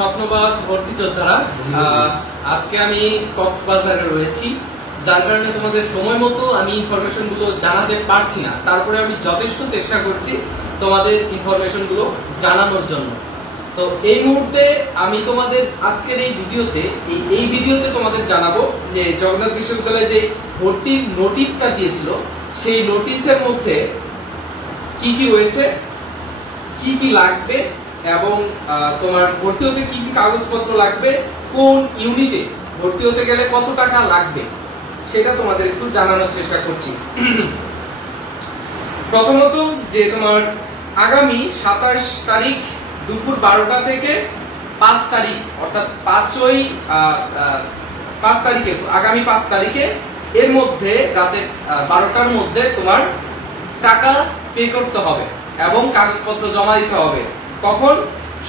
স্বপ্নবাস ভর্তি যোদ্ধারা, আজকে আমি কক্সবাজারে রয়েছি, যার কারণে তোমাদের সময় মতো আমি ইনফরমেশন গুলো জানাতে পারছি না। তারপরে আমি যথেষ্ট চেষ্টা করছি তোমাদের ইনফরমেশন গুলো জানানোর জন্য। তো এই মুহূর্তে আমি তোমাদের আজকের এই ভিডিওতে তোমাদের জানাবো যে জগন্নাথ বিশ্ববিদ্যালয়ে যে ভর্তির নোটিশটা দিয়েছিল, সেই নোটিশের মধ্যে কি কি রয়েছে, কি কি লাগবে এবং তোমার ভর্তি হতে কি কি কাগজপত্র লাগবে, কোন ইউনিটে ভর্তি হতে গেলে কত টাকা লাগবে, সেটা তোমাদের একটু জানানোর চেষ্টা করছি। প্রথমত যে তোমার আগামী 27 তারিখ দুপুর 12টা থেকে 5 তারিখ অর্থাৎ আগামী 5 তারিখে এর মধ্যে রাতে 12টার মধ্যে তোমার টাকা পে করতে হবে এবং কাগজপত্র জমা দিতে হবে। কখন?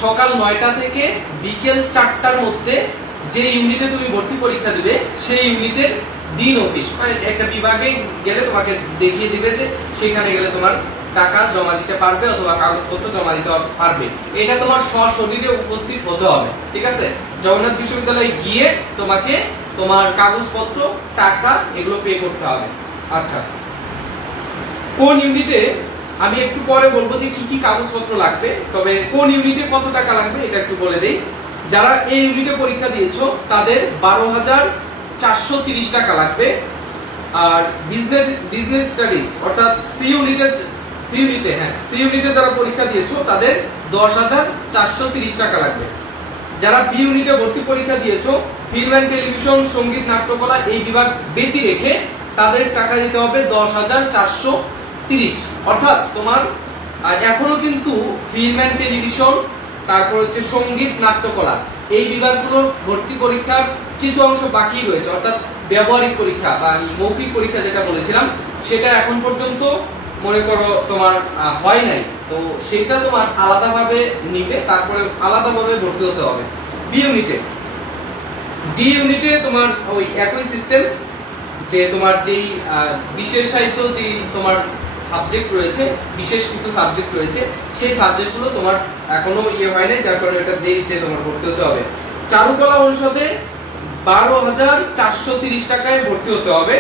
সকাল 9টা থেকে বিকেল 4টার মধ্যে যে ইউনিটে তুমি ভর্তি পরীক্ষা দিবে সেই ইউনিটের ডিন অফিস, মানে একটা বিভাগে গেলে তোমাকে দেখিয়ে দিবে যে সেখানে গেলে তোমার টাকা জমা দিতে পারবে অথবা কাগজপত্র জমা দিতে পারবে। এটা তোমার সশরীরে উপস্থিত হতে হবে, ঠিক আছে? জগন্নাথ বিশ্ববিদ্যালয়ে গিয়ে তোমাকে তোমার কাগজপত্র, টাকা এগুলো পে করতে হবে। আচ্ছা, কোন ইউনিটে আমি একটু পরে বলবো যে কি কি কাগজপত্র লাগবে, তবে কোন ইউনিটে কত টাকা লাগবে এটা একটু বলে দেই। যারা এই ইউনিটে পরীক্ষা দিয়েছো তাদের 12,430 টাকা লাগবে। আর বিজনেস স্টাডিজ অর্থাৎ সি ইউনিটে যারা পরীক্ষা দিয়েছো তাদের 10,430 টাকা লাগবে। যারা বি ইউনিটে ভর্তি পরীক্ষা দিয়েছো, ফিল্ম এন্ড টেলিভিশন, সঙ্গীত, নাট্যকলা এই বিভাগ ব্যতি রেখে তাদের টাকা দিতে হবে 10,430। অর্থাৎ তোমার এখনো কিন্তু ফিল্ম এন্ড টেলিভিশন, তারপর হচ্ছে সঙ্গীত, নাট্যকলা এই বিভাগগুলোর ভর্তি পরীক্ষার কিছু অংশ বাকি রয়েছে। অর্থাৎ ব্যবহারিক পরীক্ষা বা মৌখিক পরীক্ষা যেটা বলেছিলাম সেটা এখন পর্যন্ত মনে করো তোমার হয় নাই, তো সেটা তোমার আলাদাভাবে নিবে, তারপরে আলাদাভাবে ভর্তি হতে হবে। বি ইউনিটে, ডি ইউনিটে তোমার ওই একই সিস্টেম, যে তোমার যেই বিশেষ সাহিত্য যে তোমার সাবজেক্ট রয়েছে, বিশেষ কিছু সাবজেক্ট রয়েছে, সেই সাবজেক্টগুলো তোমার এখনো হয় নাই, যার কারণে এটা দেরিতে তোমার ভর্তি হতে হবে। চারুকলা অনুষদে 12,430 টাকায় ভর্তি হতে হবে।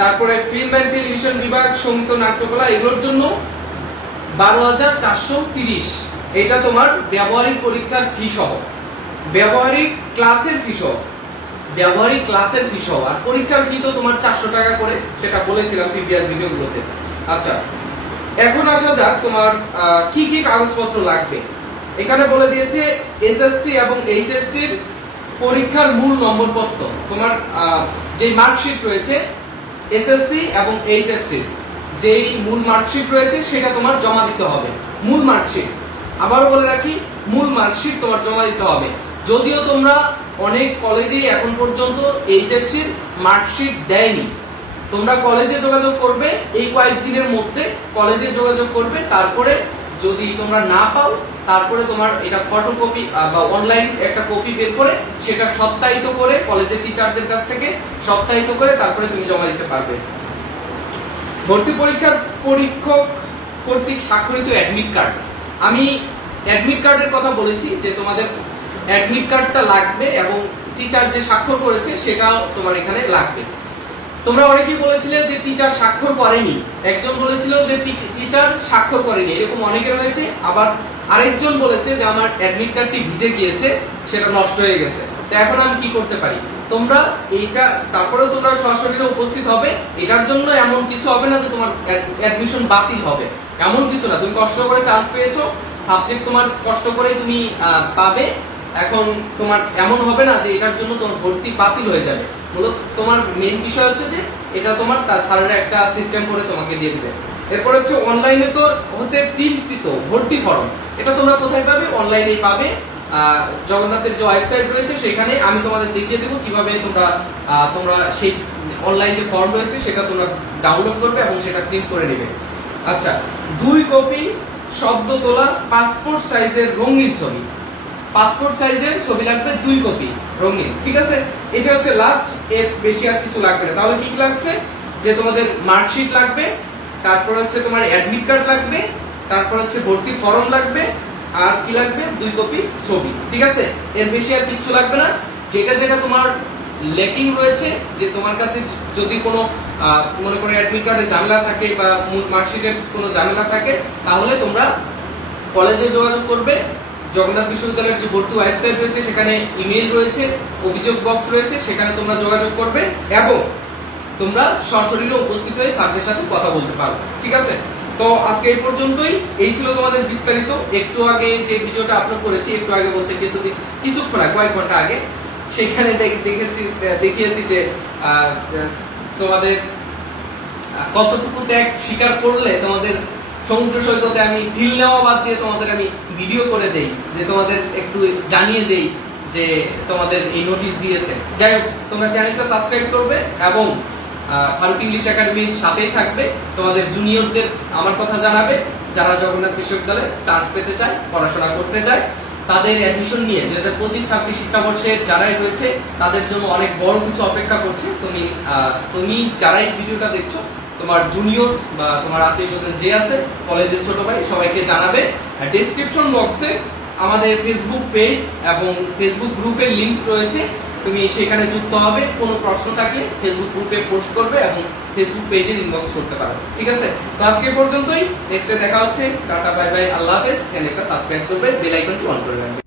তারপরে ফিল্ম এন্ড টেলিভিশন বিভাগ, সঙ্গীত, নাট্যকলা এগুলোর জন্য 12,430। এটা তোমার ব্যবহারিক পরীক্ষার ফি সহ, ব্যবহারিক ক্লাসের ফি সহ, আর পরীক্ষার ফি তো তোমার 400 টাকা করে, সেটা বলেছিলাম প্রিভিয়াস ভিডিওগুলোতে। আচ্ছা, এখন আসা যাক তোমার কি কি কাগজপত্র লাগবে। এখানে বলে দিয়েছে এসএসসি এবং এইচএসসির পরীক্ষার মূল নম্বরপত্র, তোমার যে মার্কশিট রয়েছে এসএসসি এবং এইচএসসি যেই মূল মার্কশিট রয়েছে সেটা তোমার জমা দিতে হবে। মূল মার্কশিট, আবারও বলে রাখি, মূল মার্কশিট তোমার জমা দিতে হবে। যদিও তোমরা অনেক কলেজেই এখন পর্যন্ত এইচএসসির মার্কশিট দেয়নি, তোমরা কলেজে যোগাযোগ করবে, এই কয়েকদিনের মধ্যে কলেজে যোগাযোগ করবে। তারপরে যদি তোমরা না পাও, তারপরে তোমার এটা ফটোকপি বা অনলাইন একটা কপি বের করে সেটা সত্যায়িত করে কলেজের টিচারদের কাছ থেকে সত্যায়িত করে তারপরে তুমি জমা দিতে পারবে। ভর্তি পরীক্ষার পরীক্ষক কর্তৃক স্বাক্ষরিত অ্যাডমিট কার্ড, আমি অ্যাডমিট কার্ডের কথা বলেছি যে তোমাদের অ্যাডমিট কার্ডটা লাগবে এবং টিচার যে স্বাক্ষর করেছে সেটাও তোমার এখানে লাগবে। তোমরা অনেকেই বলেছিলে যে টিচার স্বাক্ষর করেনি, একজন বলেছিল যে টিচার স্বাক্ষর করেনি, এরকম অনেকে রয়েছে। আবার আরেকজন বলেছে যে আমার অ্যাডমিট কার্ডটি ভিজে গিয়েছে, সেটা নষ্ট হয়ে গেছে, তো এখন আমি কি করতে পারি? তোমরা এইটা তারপরেও তোমরা সরাসরি উপস্থিত হবে, এটার জন্য এমন কিছু হবে না যে তোমার অ্যাডমিশন বাতিল হবে, এমন কিছু না। তুমি কষ্ট করে চান্স পেয়েছো, সাবজেক্ট তোমার কষ্ট করে তুমি পাবে, এখন তোমার এমন হবে না যে এটার জন্য তোমার ভর্তি বাতিল হয়ে যাবে। মূলত তোমার মেইন বিষয় হচ্ছে যে এটা তোমার তার স্যারেরা একটা সিস্টেম করে তোমাকে দিয়ে দিবে। এরপর হচ্ছে অনলাইনে তো হতে প্রিন্টকৃত ভর্তি ফর্ম, এটা তোমরা কোথায় পাবে? অনলাইনেই পাবে। জগন্নাথের যে ওয়েবসাইট রয়েছে সেখানে আমি তোমাদের দেখিয়ে দেবো কিভাবে তোমরা সেই অনলাইন যে ফর্ম রয়েছে সেটা তোমরা ডাউনলোড করবে এবং সেটা প্রিন্ট করে নেবে। আচ্ছা, 2 কপি শব্দ তোলা পাসপোর্ট সাইজের রঙিন ছবি, পাসপোর্ট সাইজের ছবি লাগবে 2 কপি রঙিন, ঠিক আছে? এটা হচ্ছে লাস্ট, এর বেশি আর কিছু লাগবে না। তাহলে কি লাগছে? যে তোমাদের মার্কশিট লাগবে, তারপর হচ্ছে তোমার অ্যাডমিট কার্ড লাগবে, তারপর হচ্ছে ভর্তি ফর্ম লাগবে, আর কি লাগবে 2 কপি ছবি, ঠিক আছে? এর বেশি আর কিছু লাগবে না। যেটা যেটা তোমার ল্যাকিং রয়েছে, যে তোমার কাছে যদি কোনো মনে করো অ্যাডমিট কার্ডে ঝামেলা থাকে বা মার্কশিটের কোনো ঝামেলা থাকে, তাহলে তোমরা কলেজে যোগাযোগ করবে। জগন্নাথ বিশ্ববিদ্যালয়ের যে ভর্তি ওয়েবসাইট রয়েছে সেখানে ইমেল রয়েছে, অভিযোগ বক্স রয়েছে, সেখানে তোমরা যোগাযোগ করবে এবং তোমরা সশরীরে উপস্থিত হয়ে স্যারদের সাথে কথা বলতে পারো, ঠিক আছে? তো আজকে এই পর্যন্তই। এই ছিল তোমাদের বিস্তারিত। একটু আগে যে ভিডিওটা আপলোড করেছি, একটু আগে বলতে কিছুক্ষণ আগে, কয়েক ঘন্টা আগে, সেখানে দেখিয়েছি যে তোমাদের কতটুকু ত্যাগ স্বীকার করলে তোমাদের সমুদ্র সৈকতে আমি ফিল নেওয়া বাদ দিয়ে তোমাদের আমি ভিডিও করে দেই, যে তোমাদের একটু জানিয়ে দেই যে তোমাদের এই নোটিশ দিয়েছে। যাই হোক, তোমরা চ্যানেলটা সাবস্ক্রাইব করবে এবং ফারুক ইংলিশ একাডেমির সাথেই থাকবে। তোমাদের জুনিয়রদের আমার কথা জানাবে, যারা জগন্নাথ বিশ্ববিদ্যালয়ে চান্স পেতে চায়, পড়াশোনা করতে চায়, তাদের অ্যাডমিশন নিয়ে 2025-26 শিক্ষাবর্ষের যারাই রয়েছে তাদের জন্য অনেক বড় কিছু অপেক্ষা করছে। তুমি যারাই ভিডিওটা দেখছো, তোমার জুনিয়র বা তোমার আত্মীয় স্বজন যে আছে, কলেজের ছোট ভাই, সবাইকে জানাবে। ডেসক্রিপশন বক্সে আমাদের ফেসবুক পেজ এবং ফেসবুক গ্রুপের লিংক রয়েছে, তুমি সেখানে যুক্ত হবে। কোনো প্রশ্ন থাকলে ফেসবুক গ্রুপে পোস্ট করবে এবং ফেসবুক পেজে ইনবক্স করতে পারো, ঠিক আছে? তো আজকে পর্যন্তই, নেক্সটে দেখা হচ্ছে। টাটা, বাই বাই, আল্লাহ হাফেজ। চ্যানেলটা সাবস্ক্রাইব করবে, বেল আইকনটি অন করে রাখবে।